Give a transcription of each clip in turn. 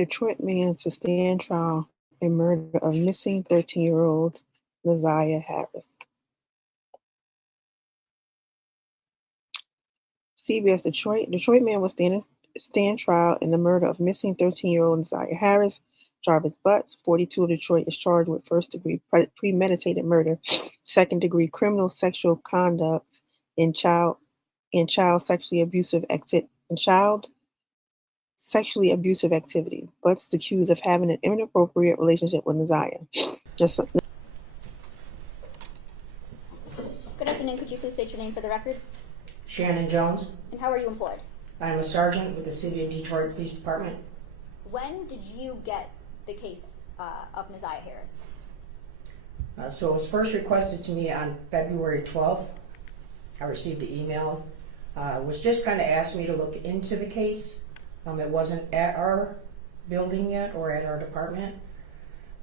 Detroit man to stand trial in murder of missing 13-year-old Na'Ziyah Harris. CBS Detroit man will stand trial in the murder of missing 13-year-old Na'Ziyah Harris. Jarvis Butts, 42 of Detroit, is charged with first-degree premeditated murder, second-degree criminal sexual conduct, and child sexually abusive activity. Butts is accused of having an inappropriate relationship with Na'Ziyah. Good afternoon. Could you please state your name for the record? Shannon Jones. And how are you employed? I'm a sergeant with the City of Detroit Police Department. When did you get the case of Na'Ziyah Harris? So it was first requested to me on February 12th. I received the email. It was just kind of asked me to look into the case. It wasn't at our building yet or at our department.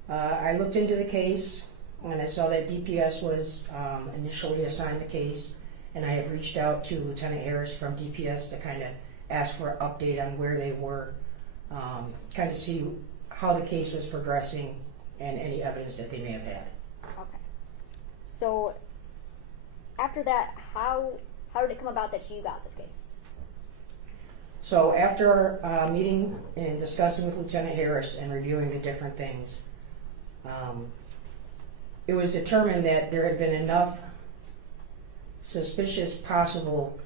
I looked into the case and I saw that DPS was initially assigned the case, and I had reached out to Lieutenant Harris from DPS to kind of ask for an update on where they were, kind of see how the case was progressing and any evidence that they may have had. Okay. So after that, how did it come about that you got this case? So after meeting and discussing with Lieutenant Harris and reviewing the different things, it was determined that there had been enough suspicious possible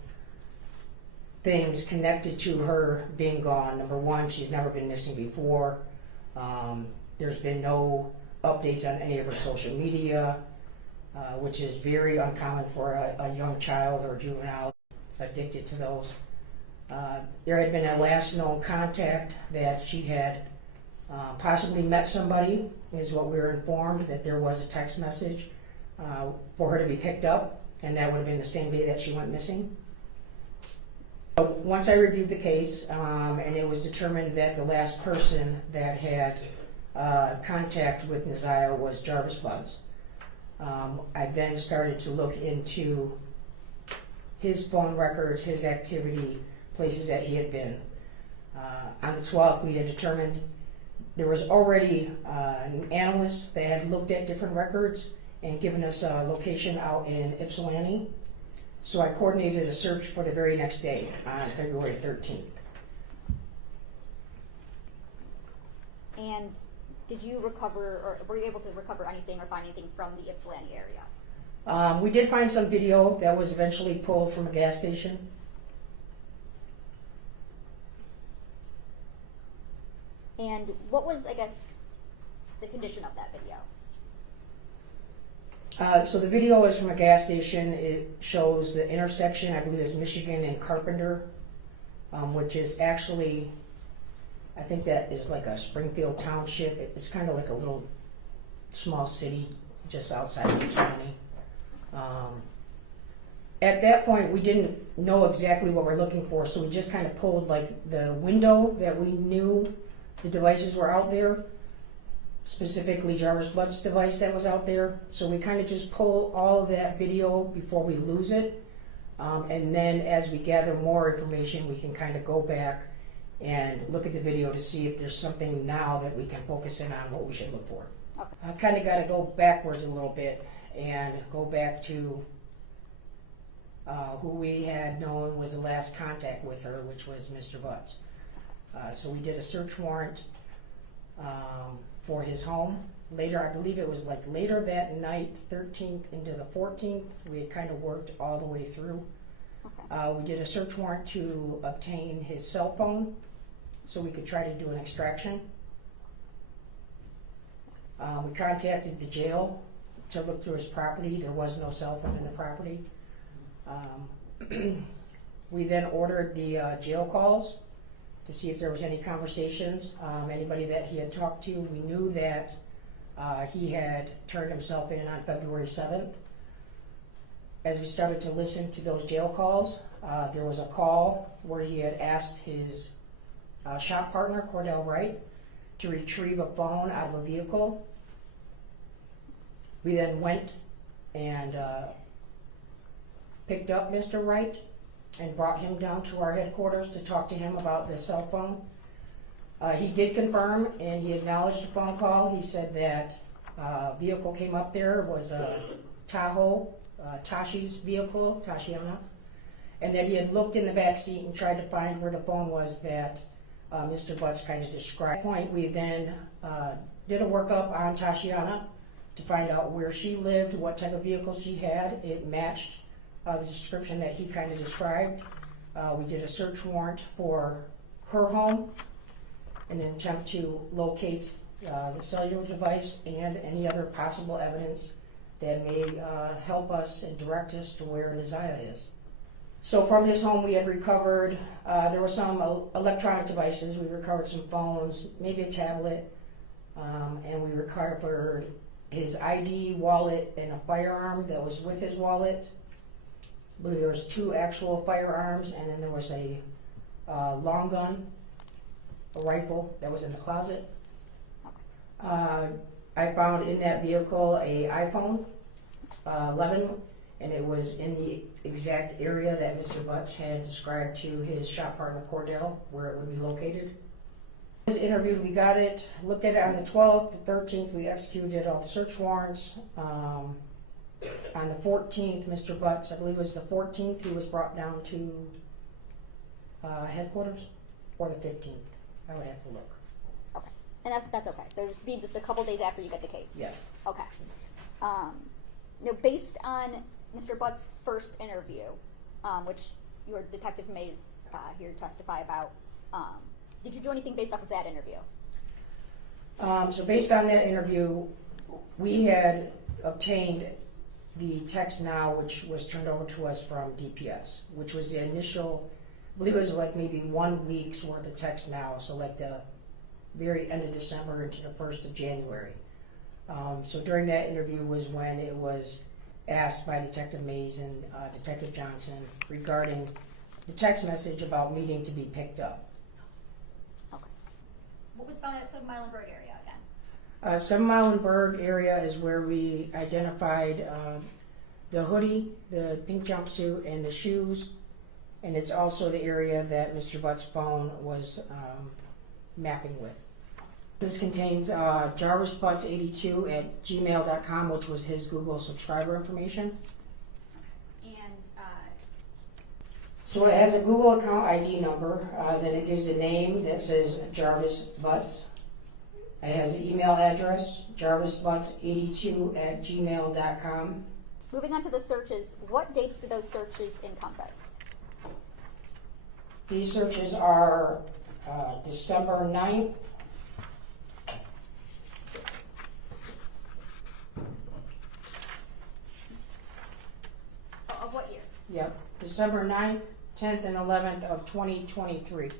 things connected to her being gone. Number one, she's never been missing before. There's been no updates on any of her social media, which is very uncommon for a young child or juvenile addicted to those. There had been a last known contact that she had possibly met somebody, is what we were informed, that there was a text message for her to be picked up, and that would have been the same day that she went missing. So once I reviewed the case, and it was determined that the last person that had contact with Na'Ziyah was Jarvis Butts, I then started to look into his phone records, his activity, places that he had been. On the 12th, we had determined there was already an analyst that had looked at different records and given us a location out in Ypsilanti. So I coordinated a search for the very next day on February 13th. And did you recover, or were you able to recover anything or find anything from the Ypsilanti area? We did find some video that was eventually pulled from a gas station. And what was, I guess, the condition of that video? So the video is from a gas station. It shows the intersection, I believe it's Michigan and Carpenter, which is actually, I think that is like a Springfield township. It's kind of like a little small city just outside of Ypsilanti. At that point, we didn't know exactly what we're looking for, so we just kind of pulled like the window that we knew the devices were out there, specifically Jarvis Butts' device that was out there. So we kind of just pull all of that video before we lose it. And then as we gather more information, we can kind of go back and look at the video to see if there's something now that we can focus in on what we should look for. Okay. I kind of got to go backwards a little bit and go back to who we had known was the last contact with her, which was Mr. Butts. So we did a search warrant for his home. Later, I believe it was like later that night, 13th into the 14th, we had kind of worked all the way through. Okay. We did a search warrant to obtain his cell phone so we could try to do an extraction. We contacted the jail to look through his property. There was no cell phone in the property. We then ordered the jail calls to see if there was any conversations, anybody that he had talked to. We knew that he had turned himself in on February 7th. As we started to listen to those jail calls, there was a call where he had asked his shop partner, Cordell Wright, to retrieve a phone out of a vehicle. We then went and picked up Mr. Wright and brought him down to our headquarters to talk to him about the cell phone. He did confirm, and he acknowledged the phone call. He said that vehicle came up there, was a Tahoe, Tashi's vehicle, Tashiana, and that he had looked in the back seat and tried to find where the phone was that Mr. Butts kind of described. At that point, we then did a workup on Tashiana to find out where she lived, what type of vehicle she had. It matched the description that he kind of described. We did a search warrant for her home in an attempt to locate the cellular device and any other possible evidence that may help us and direct us to where Na'Ziyah is. So from his home we had recovered, there were some electronic devices. We recovered some phones, maybe a tablet, and we recovered his ID, wallet, and a firearm that was with his wallet. I believe there was 2 actual firearms, and then there was a long gun, a rifle that was in the closet. I found in that vehicle a iPhone 11, and it was in the exact area that Mr. Butts had described to his shop partner Cordell, where it would be located. His interview, we got it, looked at it on the 12th, the 13th, we executed all the search warrants. On the 14th, Mr. Butts, I believe it was the 14th, he was brought down to headquarters, or the 15th. I would have to look. Okay, and that's okay. So it'd be just a couple days after you get the case. Yes. Okay. Based on Mr. Butts' first interview, which your Detective Mays here testify about, did you do anything based off of that interview? So based on that interview, we had obtained the text now, which was turned over to us from DPS, which was the initial, I believe it was like maybe 1 week's worth of text now, so like the very end of December into the 1st of January. So during that interview was when it was asked by Detective Mays and Detective Johnson regarding the text message about meeting to be picked up. Okay. What was found at 7 Milenberg area again? 7 Milenberg area is where we identified the hoodie, the pink jumpsuit, and the shoes, and it's also the area that Mr. Butts' phone was mapping with. This contains jarvisbutts82@gmail.com, which was his Google subscriber information. And So it has a Google account ID number, then it gives a name that says Jarvis Butts. It has an email address, jarvisbutts82@gmail.com. moving on to the searches, what dates do those searches encompass? These searches are December 9th, Of what year? yep, December 9th, 10th, and 11th of 2023. Okay.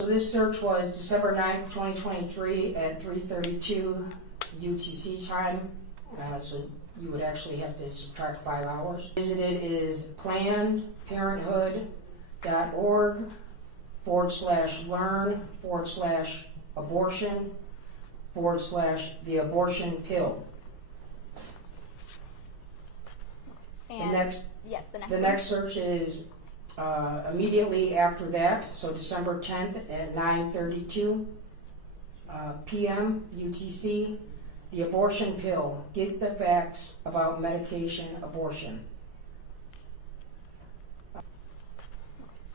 So this search was December 9th, 2023 at 3:32 UTC time. So you would actually have to subtract 5 hours. Visited is plannedparenthood.org/learn/abortion/the abortion pill. And yes, the next The one. next search is immediately after that, so December 10th at 9:32 p.m. UTC, the abortion pill. Get the facts about medication abortion.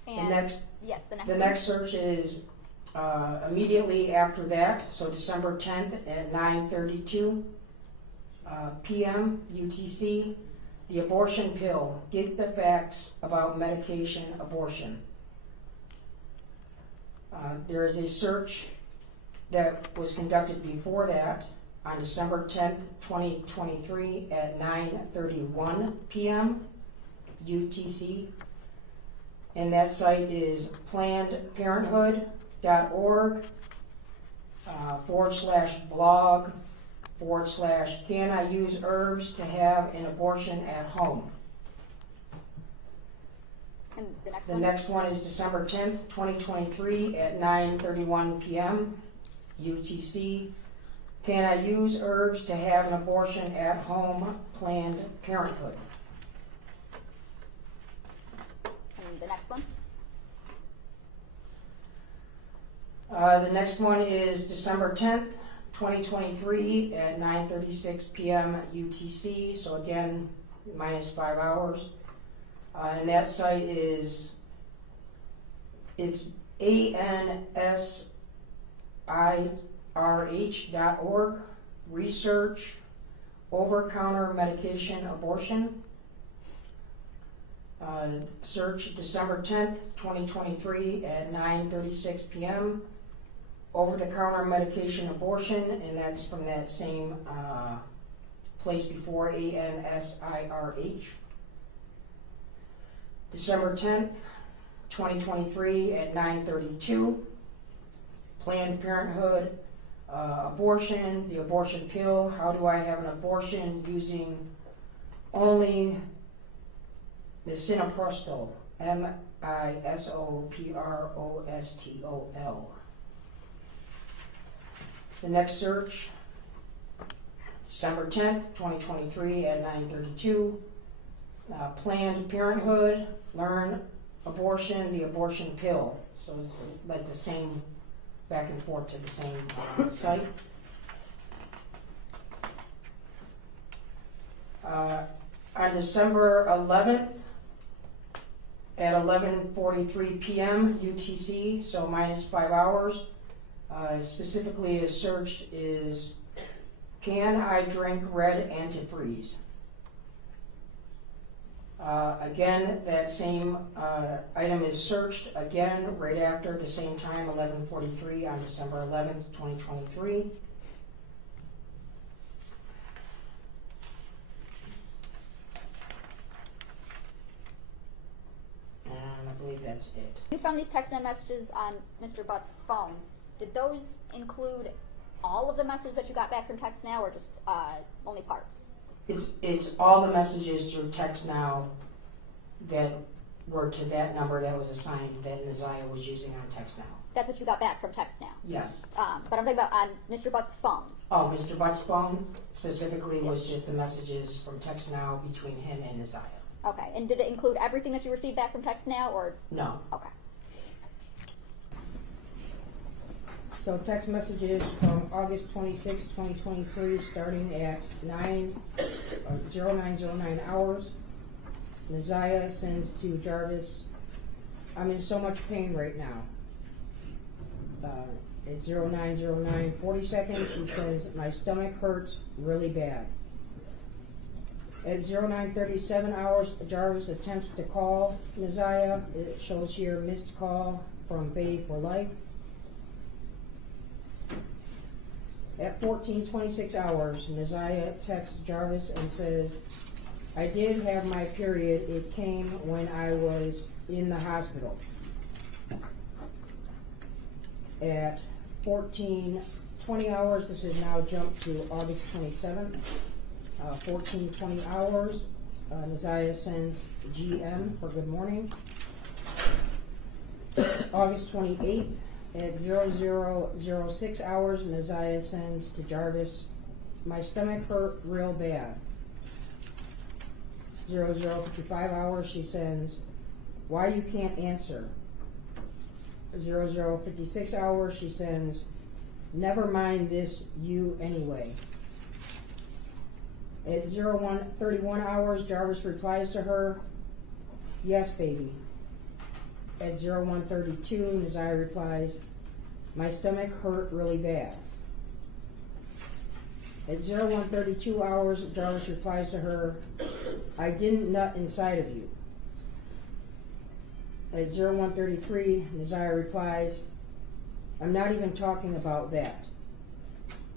And yes, the next The one. next search is immediately after that, so December 10th at 9:32 p.m. UTC, the abortion pill. Get the facts about medication abortion. There is a search that was conducted before that on December 10th, 2023 at 9:31 p.m. UTC. And that site is plannedparenthood.org /blog/can I use herbs to have an abortion at home. And the next The one. next one is December 10th, 2023 at 9:31 p.m. UTC. Can I use herbs to have an abortion at home? Planned Parenthood. And the next one. The next one is December 10th, 2023 at 9:36 p.m. UTC, so again, minus 5 hours. And that site is, it's ansirh.org, research, over-counter medication abortion. Search December 10th, 2023 at 9:36 p.m. Over-the-counter medication abortion, and that's from that same place before, ANSIRH. December 10th, 2023 at 9:32. Planned Parenthood abortion, the abortion pill. How do I have an abortion using only misoprostol, misoprostol. The next search, December 10th, 2023 at 9:32. Planned Parenthood, learn abortion, the abortion pill. So it's like the same, back and forth to the same site. On December 11th at 11:43 p.m. UTC, so minus 5 hours, specifically is searched is, can I drink red antifreeze? Again, that same item is searched again right after the same time, 11:43 on December 11th, 2023. And I believe that's it. You found these text messages on Mr. Butt's phone. Did those include all of the messages that you got back from Text Now, or just only parts? It's all the messages through Text Now that were to that number that was assigned that Na'Ziyah was using on Text Now. That's what you got back from Text Now? Yes. But I'm talking about on Mr. Butt's phone. Oh, Mr. Butt's phone specifically was just the messages from Text Now between him and Na'Ziyah. Okay, and did it include everything that you received back from Text Now, or? No. Okay. So text messages from August 26, 2023, starting at 0909 hours. Na'Ziyah sends to Jarvis, I'm in so much pain right now. At 0909, 40 seconds, she says, my stomach hurts really bad. At 0937 hours, Jarvis attempts to call Na'Ziyah. It shows here missed call from Bay for Life. At 14:26 hours, Na'Ziyah texts Jarvis and says, I did have my period. It came when I was in the hospital. At 14:20 hours, this has now jumped to August 27th. 14:20 hours, Na'Ziyah sends GM for good morning. August 28th. At 0006 hours, Na'Ziyah sends to Jarvis, my stomach hurt real bad. 0055 hours, she sends, why you can't answer. 0056 hours, she sends, never mind this, you anyway. At 0131 hours, Jarvis replies to her, yes, baby. At 0132, Na'Ziyah replies, my stomach hurt really bad. At 0132 hours, Jarvis replies to her, I didn't nut inside of you. At 0133, Na'Ziyah replies, I'm not even talking about that.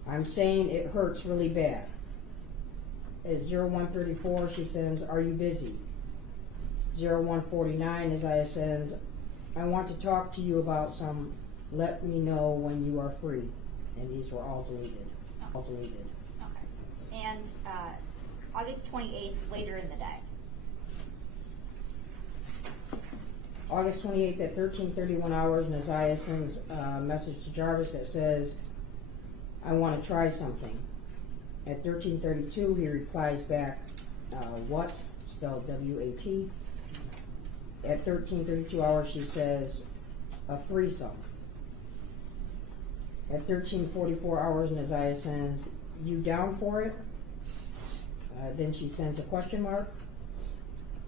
I'm saying it hurts really bad. At 0134, she sends, are you busy? 0149, Na'Ziyah sends, I want to talk to you about some, let me know when you are free. And these were all deleted. All deleted. Okay. And August 28th, later in the day. August 28th at 13:31 hours, Na'Ziyah sends a message to Jarvis that says, I want to try something. At 13:32, he replies back, what? Spelled W-A-T. At 13:32 hours, she says, a threesome. At 13:44 hours, Na'Ziyah sends, "You down for it?" Then she sends a question mark.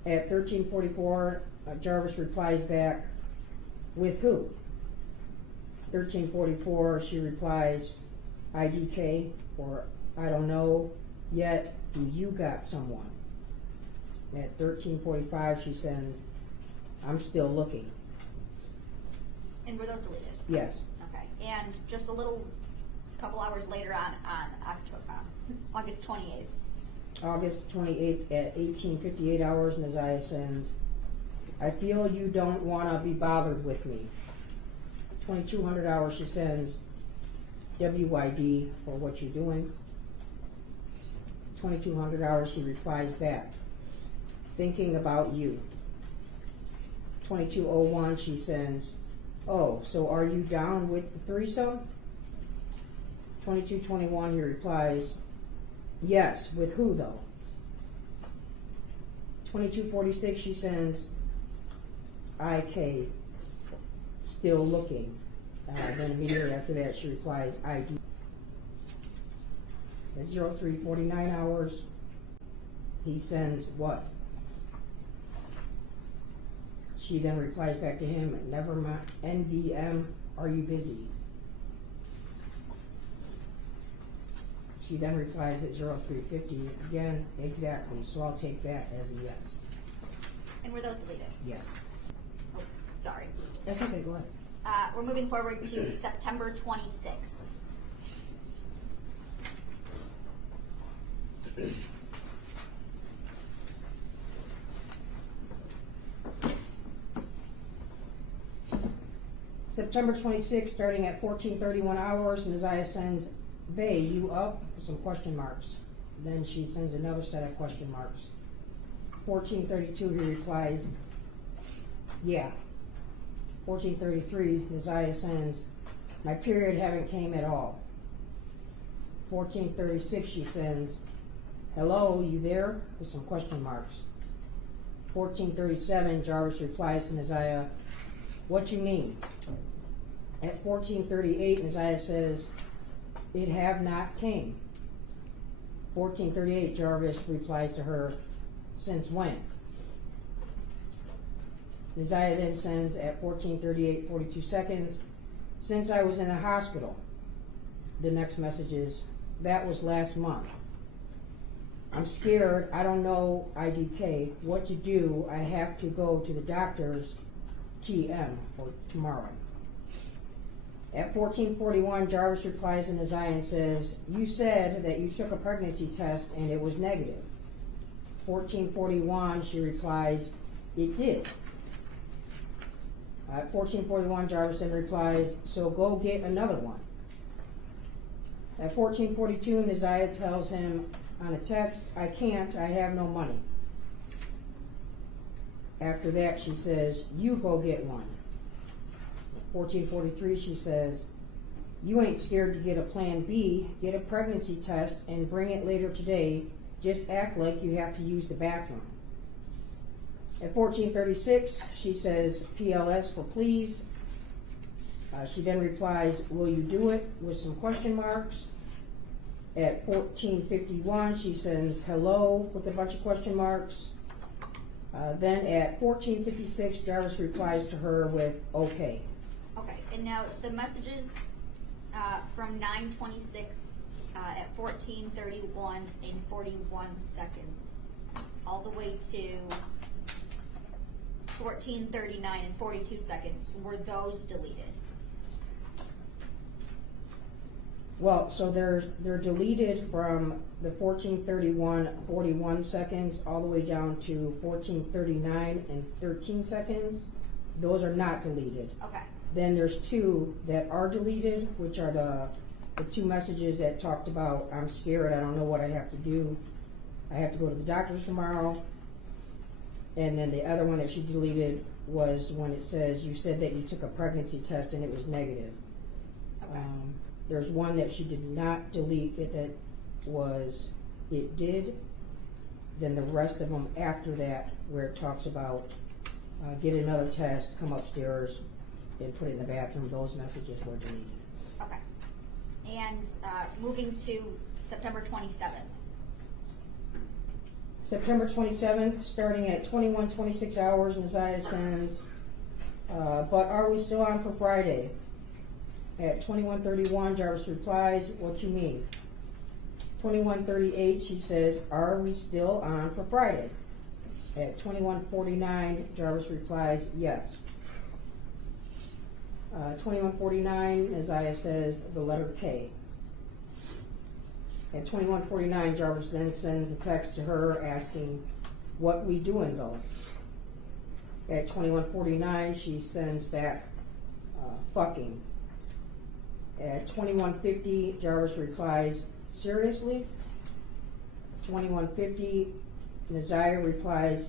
At 13:44, Jarvis replies back, "With who?" 13:44, she replies, "IDK," or "I don't know yet, do you got someone?" At 13:45, she sends, "I'm still looking." And were those deleted? Yes. Okay. And just a couple hours later on October, August 28th. August 28th at 18:58 hours, Na'Ziyah sends, "I feel you don't want to be bothered with me." 2200 hours, she sends, "WYD for what you doing." 2200 hours, she replies back, "Thinking about you." 2201, she sends, "Oh, so are you down with the threesome?" 2221, he replies, "Yes, with who though?" 2246, she sends, "IK, still looking." Then immediately after that, she replies, "ID." At 03:49 hours, he sends what? She then replies back to him, "Never mind, NBM, are you busy?" She then replies at 03:50, again, "Exactly," so I'll take that as a yes. And were those deleted? Yes. Oh, sorry. That's okay, go ahead. We're moving forward to September 26th. September 26th, starting at 14:31 hours, Na'Ziyah sends, "Bae, you up?" with some question marks. Then she sends another set of question marks. 14:32, he replies, "Yeah." 14:33, Na'Ziyah sends, "My period haven't came at all." 14:36, she sends, "Hello, you there?" with some question marks. 14:37, Jarvis replies to Na'Ziyah, "What you mean?" At 14:38, Na'Ziyah says, "It have not came." 14:38, Jarvis replies to her, "Since when?" Na'Ziyah then sends at 14:38, 42 seconds, "Since I was in the hospital." The next message is, "That was last month. I'm scared. I don't know, IDK, what to do. I have to go to the doctor's TM for tomorrow." At 14:41, Jarvis replies to Na'Ziyah and says, "You said that you took a pregnancy test and it was negative." 14:41, she replies, "It did." At 14:41, Jarvis then replies, "So go get another one." At 14:42, Na'Ziyah tells him on a text, "I can't, I have no money." After that, she says, "You go get one." 14:43, she says, "You ain't scared to get a plan B, get a pregnancy test and bring it later today. Just act like you have to use the bathroom." At 14:36, she says, "PLS for please." She then replies, "Will you do it?" with some question marks. At 14:51, she sends hello with a bunch of question marks. Then at 14:56, Jarvis replies to her with okay. Okay, and now the messages from 9:26 at 14:31 and 41 seconds, all the way to 14:39 and 42 seconds, were those deleted? Well, so they're deleted from the 14:31, 41 seconds all the way down to 14:39 and 13 seconds. Those are not deleted. Okay. Then there's two that are deleted, which are the two messages that talked about, "I'm scared, I don't know what I have to do. I have to go to the doctor's tomorrow." And then the other one that she deleted was when it says, "You said that you took a pregnancy test and it was negative." Okay. There's one that she did not delete that was, "It did." Then the rest of them after that, where it talks about get another test, come upstairs, and put it in the bathroom, those messages were deleted. Okay. And moving to September 27th. September 27th, starting at 21:26 hours, Na'Ziyah sends, but are we still on for Friday? At 21:31, Jarvis replies, what you mean? 21:38, she says, are we still on for Friday? At 21:49, Jarvis replies, yes. 21:49, Na'Ziyah says, the letter K. At 21:49, Jarvis then sends a text to her asking, what we doing though? At 21:49, she sends back, fucking. At 21:50, Jarvis replies, seriously? 21:50, Na'Ziyah replies,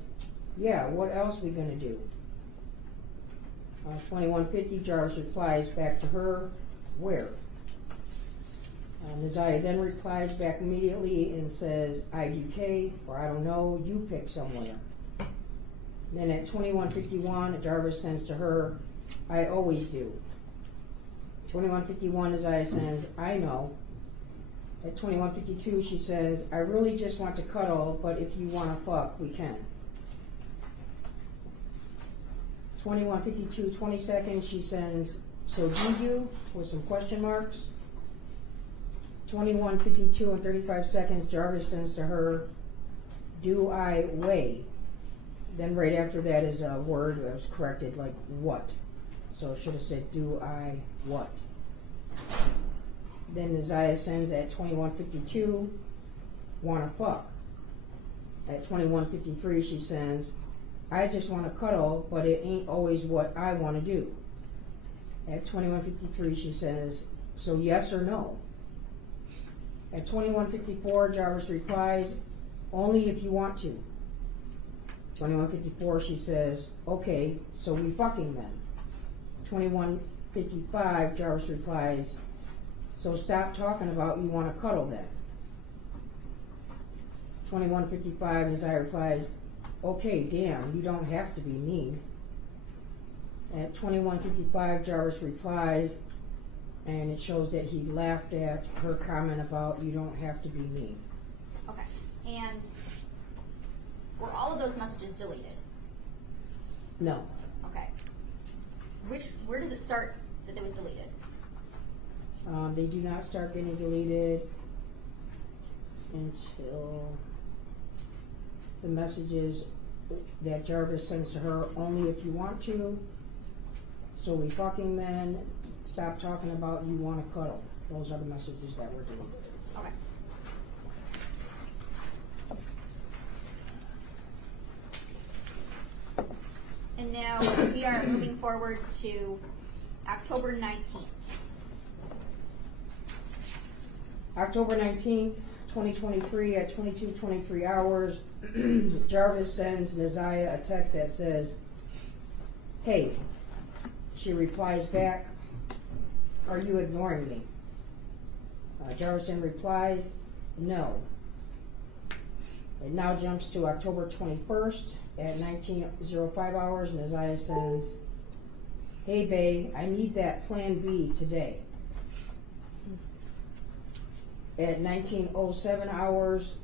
yeah, what else we gonna do? 21:50, Jarvis replies back to her, where? Na'Ziyah then replies back immediately and says, IDK, or I don't know, you pick somewhere. Then at 21:51, Jarvis sends to her, I always do. 21:51, Na'Ziyah sends, I know. At 21:52, she says, I really just want to cuddle, but if you want to fuck, we can. 21:52, 20 seconds, she sends, so do you, with some question marks. 21:52 and 35 seconds, Jarvis sends to her, do I weigh? Then right after that is a word that was corrected, like what? So it should have said, do I what? Then Na'Ziyah sends at 21:52, wanna fuck. At 21:53, she sends, I just wanna cuddle, but it ain't always what I wanna do. At 21:53, she says, so yes or no? At 21:54, Jarvis replies, only if you want to. 21:54, she says, okay, so we fucking then. 21:55, Jarvis replies, so stop talking about you want to cuddle then. 21:55, Na'Ziyah replies, okay, damn, you don't have to be mean. At 21:55, Jarvis replies, and it shows that he laughed at her comment about you don't have to be mean. Okay. And were all of those messages deleted? No. Okay. Where does it start that it was deleted? They do not start getting deleted until the messages that Jarvis sends to her, only if you want to, so we fucking then, stop talking about you want to cuddle. Those are the messages that were deleted. Okay. And now we are moving forward to October 19th. October 19th, 2023 at 22:23 hours, Jarvis sends Na'Ziyah a text that says, hey. She replies back, are you ignoring me? Jarvis then replies, no. It now jumps to October 21st at 19:05 hours. Na'Ziyah sends, hey bae, I need that plan B today. At 19:07 hours,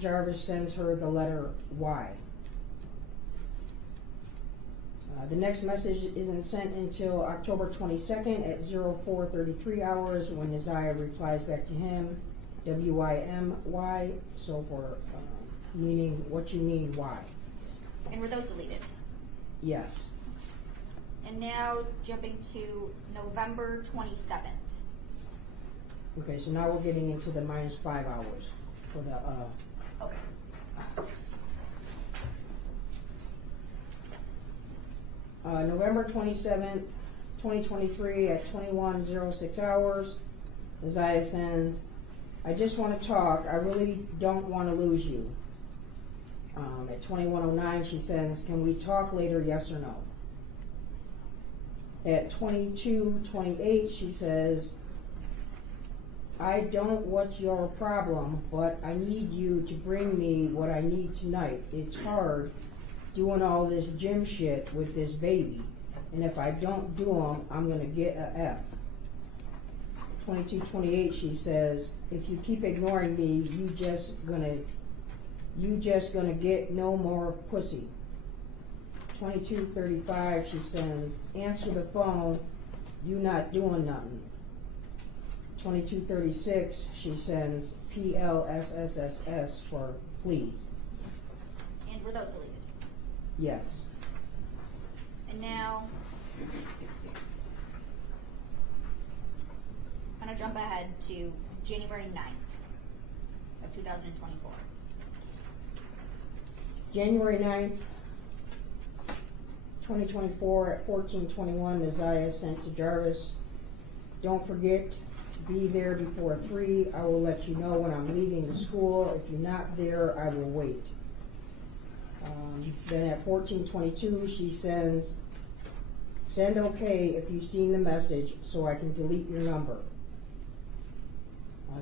Jarvis sends her the letter Y. The next message isn't sent until October 22nd at 04:33 hours when Na'Ziyah replies back to him, WIMY, so for meaning what you mean, why. And were those deleted? Yes. And now jumping to November 27th. Okay, so now we're getting into the -5 hours for the, Okay. November 27th, 2023 at 21:06 hours, Na'Ziyah sends, I just want to talk, I really don't want to lose you. At 21:09 she says, can we talk later, yes or no? At 22:28 she says, I don't what's your problem, but I need you to bring me what I need tonight. It's hard doing all this gym shit with this baby, and if I don't do them, I'm gonna get a F. 22:28, she says, if you keep ignoring me, you just gonna get no more pussy. 22:35, she says, answer the phone, you not doing nothing. 22:36, she sends PLSSSS for please. And were those deleted? Yes. And now, I'm going to jump ahead to January 9th of 2024. January 9th, 2024 at 14:21, Na'Ziyah sent to Jarvis, don't forget, be there before 3. I will let you know when I'm leaving the school. If you're not there, I will wait. Then at 14:22, she sends, send okay if you've seen the message so I can delete your number.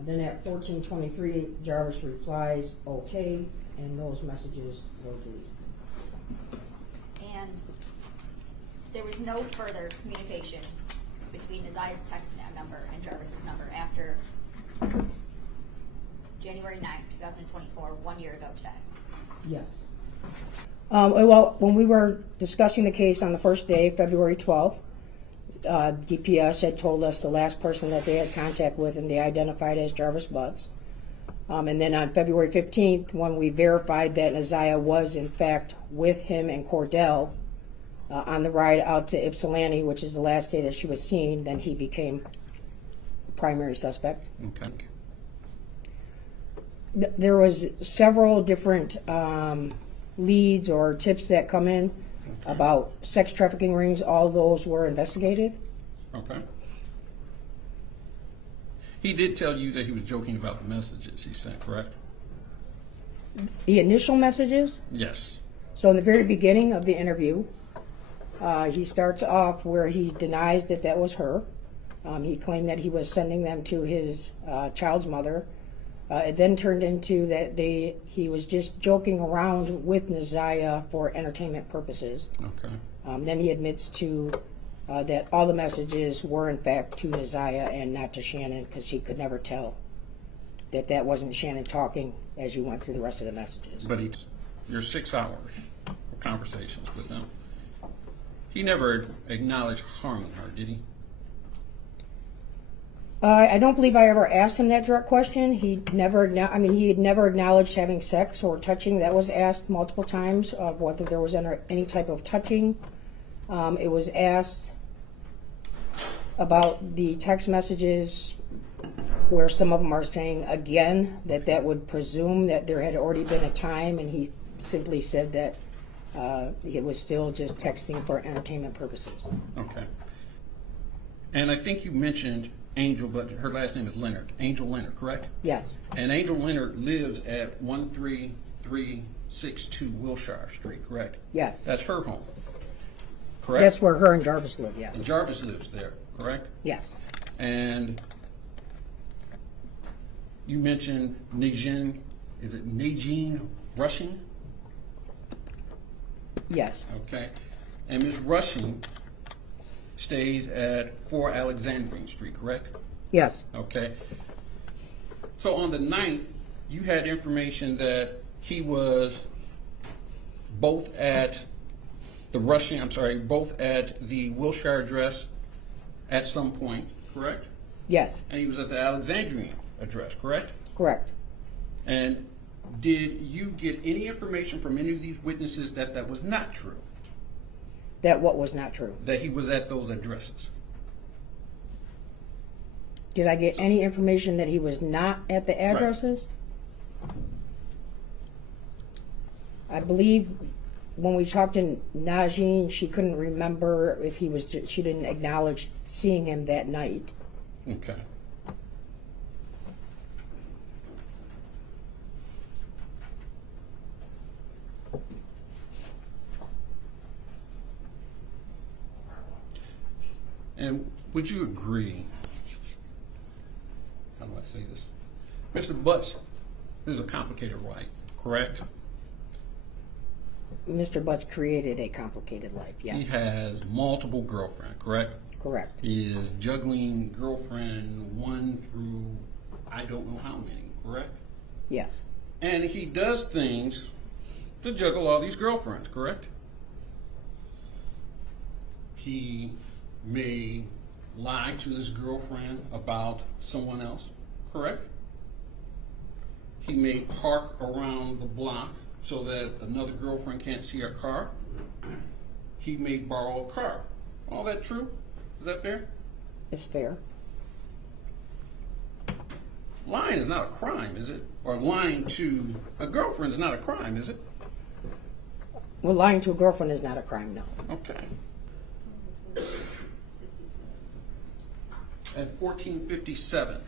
Then at 14:23, Jarvis replies, okay, and those messages were deleted. And there was no further communication between Na'Ziyah's text number and Jarvis's number after January 9th, 2024, 1 year ago today. Yes. Well, when we were discussing the case on the first day, February 12th, DPS had told us the last person that they had contact with, and they identified as Jarvis Butts. And then on February 15th, when we verified that Na'Ziyah was in fact with him and Cordell on the ride out to Ypsilanti, which is the last day that she was seen, then he became primary suspect. Okay. There was several different leads or tips that come in about sex trafficking rings. All those were investigated. Okay. He did tell you that he was joking about the messages he sent, correct? The initial messages, Yes. so in the very beginning of the interview, he starts off where he denies that that was her. He claimed that he was sending them to his child's mother. It then turned into that he was just joking around with Na'Ziyah for entertainment purposes. Okay. Then he admits to that all the messages were in fact to Na'Ziyah and not to Shannon, because he could never tell that wasn't Shannon talking as you went through the rest of the messages. But your 6 hours of conversations with him, he never acknowledged harming her, did he? I don't believe I ever asked him that direct question. He had never acknowledged having sex or touching. That was asked multiple times of whether there was any type of touching. It was asked about the text messages where some of them are saying again that would presume that there had already been a time, and he simply said that it was still just texting for entertainment purposes. Okay. And I think you mentioned Angel, but her last name is Leonard. Angel Leonard, correct? Yes. And Angel Leonard lives at 13362 Wilshire Street, correct? Yes. That's her home, correct? That's where her and Jarvis live, yes. And Jarvis lives there, correct? Yes. And you mentioned Na'Ziyah, is it Na'Ziyah Rushing? Yes. Okay. And Ms. Rushing stays at 4 Alexandrine Street, correct? Yes. Okay. So on the 9th, you had information that he was both at both at the Wilshire address at some point, correct? Yes. And he was at the Alexandrian address, correct? Correct. And did you get any information from any of these witnesses that was not true? That what was not true? That he was at those addresses? Did I get any information that he was not at the addresses? Right. I believe when we talked to Na'Ziyah, she couldn't remember if he was. She didn't acknowledge seeing him that night. Okay. And would you agree, how do I say this? Mr. Butts is a complicated life, correct? Mr. Butts created a complicated life, yes. He has multiple girlfriends, correct? Correct. He is juggling girlfriend 1 through I don't know how many, correct? Yes. And he does things to juggle all these girlfriends, correct? He may lie to his girlfriend about someone else, correct? He may park around the block so that another girlfriend can't see her car. He may borrow a car. All that true? Is that fair? It's fair. Lying is not a crime, is it? Or lying to a girlfriend is not a crime, is it? Well, lying to a girlfriend is not a crime, no. Okay. At 1457,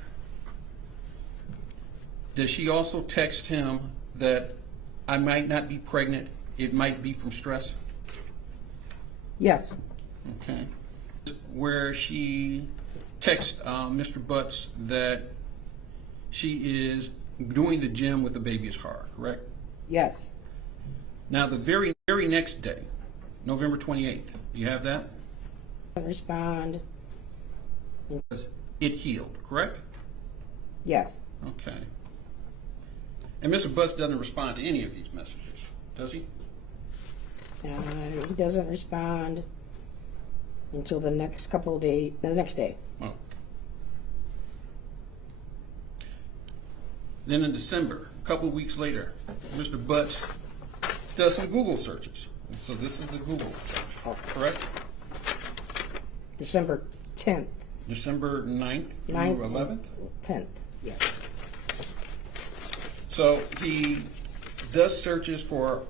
does she also text him that I might not be pregnant, it might be from stress? Yes. Okay. Where she texts Mr. Butts that she is doing the gym with the baby's heart, correct? Yes. Now, the very next day, November 28th, do you have that? Respond. It healed, correct? Yes. Okay. And Mr. Butts doesn't respond to any of these messages, does he? He doesn't respond until the next couple of days, the next day. Oh. Then in December, a couple of weeks later, Mr. Butts does some Google searches. So this is the Google search, correct? December 10th. December 9th through 11th? 10th, yes. So he does searches for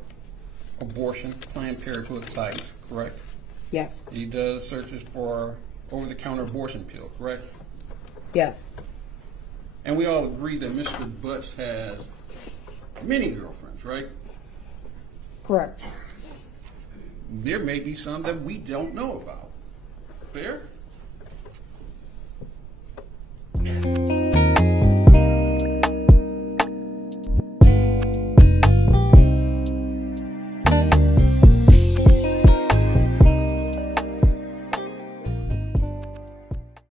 abortion, Planned Parenthood sites, correct? Yes. He does searches for over-the-counter abortion pill, correct? Yes. And we all agree that Mr. Butts has many girlfriends, right? Correct. There may be some that we don't know about. Fair?